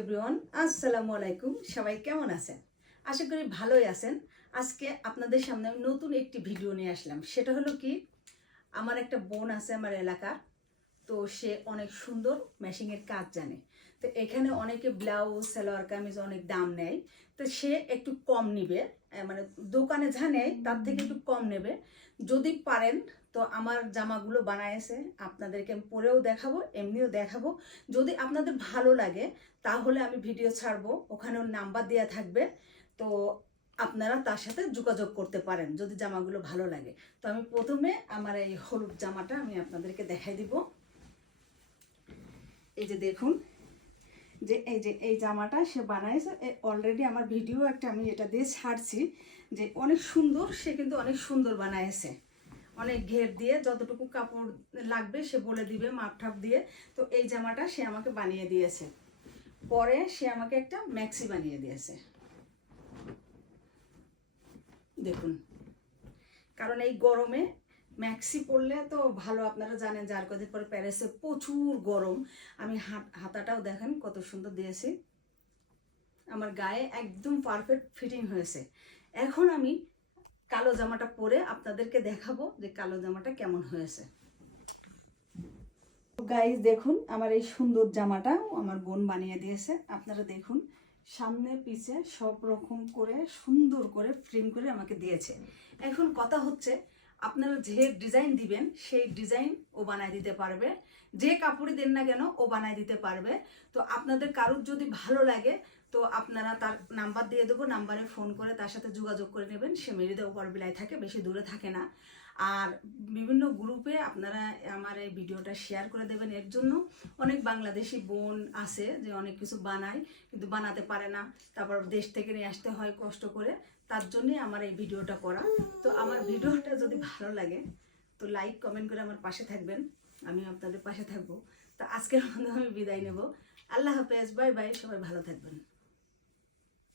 Everyone, আসসালামু আলাইকুম। সবাই কেমন আছেন? আশা করি ভালোই আছেন। আজকে আপনাদের সামনে আমি নতুন একটি ভিডিও নিয়ে আসলাম। সেটা হলো কি, আমার একটা বোন আছে আমার এলাকার। তো সে অনেক সুন্দর মেশিংয়ের কাজ জানে। তো এখানে অনেকে ব্লাউজ সালোয়ার কামিজ অনেক দাম নেয়। তো সে একটু কম নিবে, মানে দোকানে যা নেয় তার থেকে একটু কম নেবে। যদি পারেন তো আমার জামাগুলো বানায়েছে, আপনাদেরকে আমি পরেও দেখাবো, এমনিও দেখাবো। যদি আপনাদের ভালো লাগে তাহলে আমি ভিডিও ছাড়বো, ওখানেও নাম্বার দেওয়া থাকবে। তো আপনারা তার সাথে যোগাযোগ করতে পারেন যদি জামাগুলো ভালো লাগে। তো আমি প্রথমে আমার এই হলুদ জামাটা আমি আপনাদেরকে দেখাই দিব। এই যে দেখুন, এই জামাটা সে বানাইছে অলরেডি। আমার ভিডিও একটা আমি এটা দিয়ে ছাড়ছি, যে অনেক সুন্দর, সে কিন্তু অনেক সুন্দর বানাইছে। অনেক ঘের দিয়ে যতটুকু কাপড় লাগবে সে বলে দিবে মাপ ঠাপ দিয়ে। তো এই জামাটা সে আমাকে বানিয়ে দিয়েছে। পরে সে আমাকে একটা ম্যাক্সি বানিয়ে দিয়েছে, দেখুন। কারণ এই গরমে ম্যাক্সি পরলে তো ভালো, আপনারা জানেন যার কদিন পরে প্যারিসে প্রচুর গরম। আমি হাতাটাও দেখেন কত সুন্দর দিয়েছি, আমার গায়ে একদম পারফেক্ট ফিটিং হয়েছে। এখন আমি কালো জামাটা পরে আপনাদেরকে দেখাবো যে কালো জামাটা কেমন হয়েছে। গাইস দেখুন, আমার এই সুন্দর জামাটাও আমার বোন বানিয়ে দিয়েছে। আপনারা দেখুন, সামনে পিছে সব রকম করে সুন্দর করে ফ্রেম করে আমাকে দিয়েছে। এখন কথা হচ্ছে, আপনারা যে ডিজাইন দিবেন সেই ডিজাইন ও বানায় দিতে পারবে। যে কাপড়ই দেন না কেন ও বানায় দিতে পারবে। তো আপনাদের কারোর যদি ভালো লাগে তো আপনারা তার নাম্বার দিয়ে দেবো, নাম্বারে ফোন করে তার সাথে যোগাযোগ করে নেবেন। সে মেরিদা উপরবিলায় থাকে, বেশি দূরে থাকে না। আর বিভিন্ন গ্রুপে আপনারা আমার এই ভিডিওটা শেয়ার করে দেবেন। এর জন্য অনেক বাংলাদেশি বোন আছে যে অনেক কিছু বানায় কিন্তু বানাতে পারে না, তারপর দেশ থেকে নিয়ে আসতে হয় কষ্ট করে। তার জন্যই আমার এই ভিডিওটা করা। তো আমার ভিডিওটা যদি ভালো লাগে তো লাইক কমেন্ট করে আমার পাশে থাকবেন, আমি আপনাদের পাশে থাকবো। তো আজকের মধ্যে আমি বিদায় নেব। আল্লাহ হাফেজ, বাই বাই, সবাই ভালো থাকবেন।